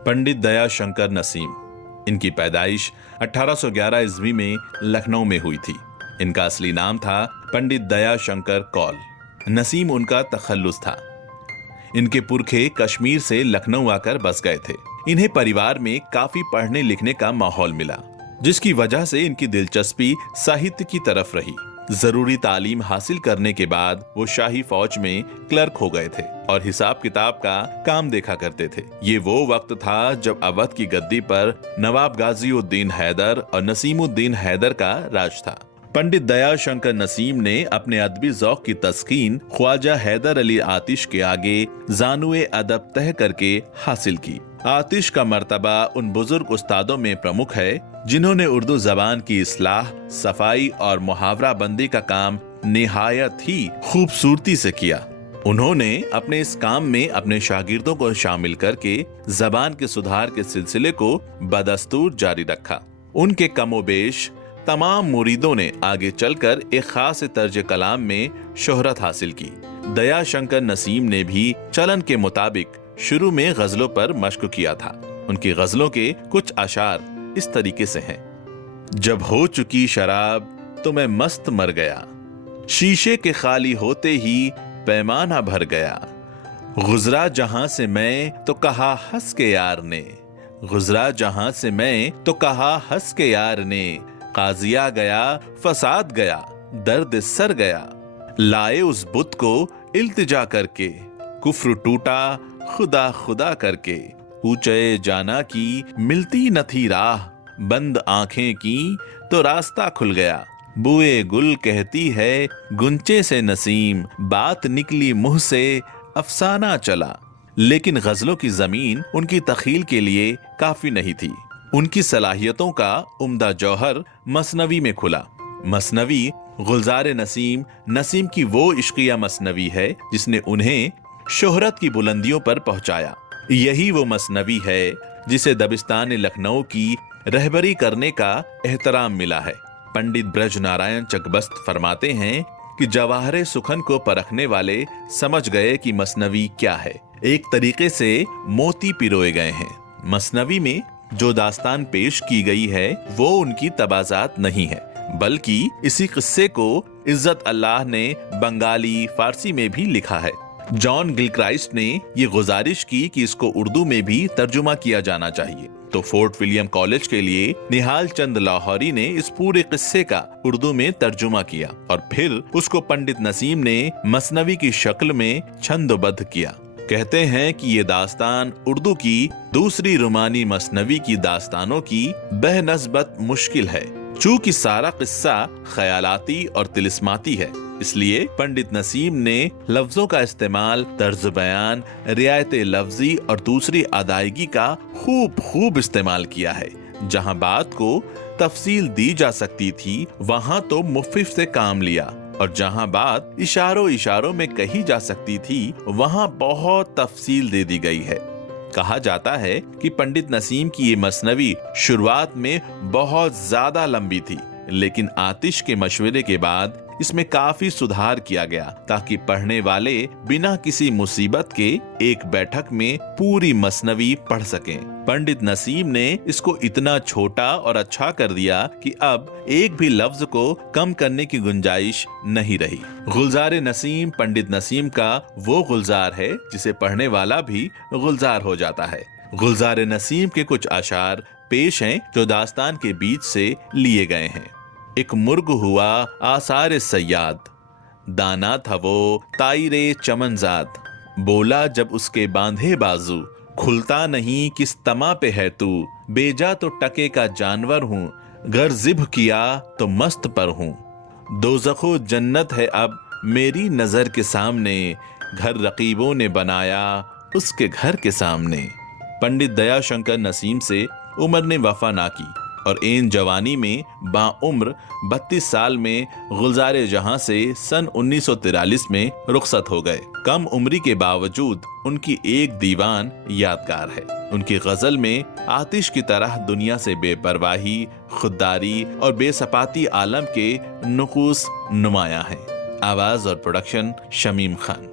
पंडित दया शंकर नसीम। इनकी पैदाइश 1811 ईस्वी में लखनऊ में हुई थी। इनका असली नाम था पंडित दया शंकर कौल। नसीम उनका तखल्लुस था। इनके पुरखे कश्मीर से लखनऊ आकर बस गए थे। इन्हें परिवार में काफी पढ़ने लिखने का माहौल मिला, जिसकी वजह से इनकी दिलचस्पी साहित्य की तरफ रही। जरूरी तालीम हासिल करने के बाद वो शाही फौज में क्लर्क हो गए थे और हिसाब किताब का काम देखा करते थे। ये वो वक्त था जब अवध की गद्दी पर नवाब गाजीउद्दीन हैदर और नसीमुद्दीन हैदर का राज था। पंडित दया शंकर नसीम ने अपने अदबी ज़ौक़ की तस्कीन ख्वाजा हैदर अली आतिश के आगे ज़ानुए अदब तह करके हासिल की। आतिश का मर्तबा उन बुजुर्ग उस्तादों में प्रमुख है जिन्होंने उर्दू जबान की इस्लाह, सफाई और मुहावरा बंदी का काम निहायत ही खूबसूरती से किया। उन्होंने अपने इस काम में अपने शागिर्दों को शामिल करके जबान के सुधार के सिलसिले को बदस्तूर जारी रखा। उनके कमोबेश तमाम मुरीदों ने आगे चलकर एक खास तर्ज कलाम में शोहरत हासिल की। दया शंकर नसीम ने भी चलन के मुताबिक शुरू में गजलों पर मश्क किया था। उनकी गजलों के कुछ अशार इस तरीके से हैं। जब हो चुकी शराब तो मैं मस्त मर गया, शीशे के खाली होते ही पैमाना भर गया। गुजरा जहां से मैं तो कहा हंस के यार ने, गुजरा जहां से मैं तो कहा हंस के यार ने। काजिया गया फसाद गया, दर्द सर गया, लाए उस बुत को इल्तिजा करके। कुफ्र टूटा खुदा खुदा करके, पूछे जाना की मिलती न थी राह। बंद आंखें की तो रास्ता खुल गया। बुए गुल कहती है गुंचे से नसीम, बात निकली मुंह से अफसाना चला। लेकिन गजलों की जमीन उनकी तखील के लिए काफी नहीं थी। उनकी सलाहियतों का उम्दा जौहर मसनवी में खुला। मसनवी गुलजार नसीम की वो इश्किया मसनवी है जिसने उन्हें शोहरत की बुलंदियों पर पहुंचाया। यही वो मसनवी है जिसे दबिस्तान लखनऊ की रहबरी करने का एहतराम मिला है। पंडित ब्रज नारायण चकबस्त फरमाते हैं कि जवाहरे सुखन को परखने वाले समझ गए कि मसनवी क्या है। एक तरीके से मोती पिरोए गए हैं। मसनवी में जो दास्तान पेश की गई है वो उनकी तबाजात नहीं है, बल्कि इसी किस्से को इज्जत अल्लाह ने बंगाली फारसी में भी लिखा है। जॉन गिलक्राइस्ट ने ये गुजारिश की कि इसको उर्दू में भी तर्जुमा किया जाना चाहिए, तो फोर्ट विलियम कॉलेज के लिए निहाल चंद लाहौरी ने इस पूरे किस्से का उर्दू में तर्जुमा किया और फिर उसको पंडित नसीम ने मसनवी की शक्ल में छंदोबद्ध किया। कहते हैं कि ये दास्तान उर्दू की दूसरी रुमानी मसनवी की दास्तानों की बहनस्बत मुश्किल है। चूंकि सारा किस्सा ख्यालाती और तिलिस्माती है, इसलिए पंडित नसीम ने लफ्जों का इस्तेमाल, तर्ज बयान, रियायत लफ्जी और दूसरी अदायगी का खूब इस्तेमाल किया है। जहां बात को तफसील दी जा सकती थी वहां तो मुफ्फ से काम लिया, और जहां बात इशारों में कही जा सकती थी वहां बहुत तफसील दे दी गई है। कहा जाता है कि पंडित नसीम की ये मसनवी शुरुआत में बहुत ज्यादा लंबी थी, लेकिन आतिश के मशवरे के बाद इसमें काफी सुधार किया गया ताकि पढ़ने वाले बिना किसी मुसीबत के एक बैठक में पूरी मसनवी पढ़ सकें। पंडित नसीम ने इसको इतना छोटा और अच्छा कर दिया कि अब एक भी लफ्ज को कम करने की गुंजाइश नहीं रही। गुलजार नसीम पंडित नसीम का वो गुलजार है जिसे पढ़ने वाला भी गुलजार हो जाता है। गुलजार नसीम के कुछ अशार पेश हैं जो दास्तान के बीच से लिए गए हैं। एक मुर्ग हुआ आसार सयाद, दाना था वो तायरे चमनजाद। बोला जब उसके बांधे बाजू, खुलता नहीं किस तमा पे है तू। बेजा तो टके का जानवर हूँ, घर जिब किया तो मस्त पर हूँ। दोज़खो जन्नत है अब मेरी नजर के सामने, घर रकीबों ने बनाया उसके घर के सामने। पंडित दया शंकर नसीम से उमर ने वफा ना की और एन जवानी में बाउम्र 32 साल में गुलजार जहां से सन 1943 में रुखसत हो गए। कम उम्री के बावजूद उनकी एक दीवान यादगार है। उनकी गजल में आतिश की तरह दुनिया से बेपरवाही, खुददारी और बेसपाती आलम के नुकूस नुमाया हैं। आवाज और प्रोडक्शन शमीम खान।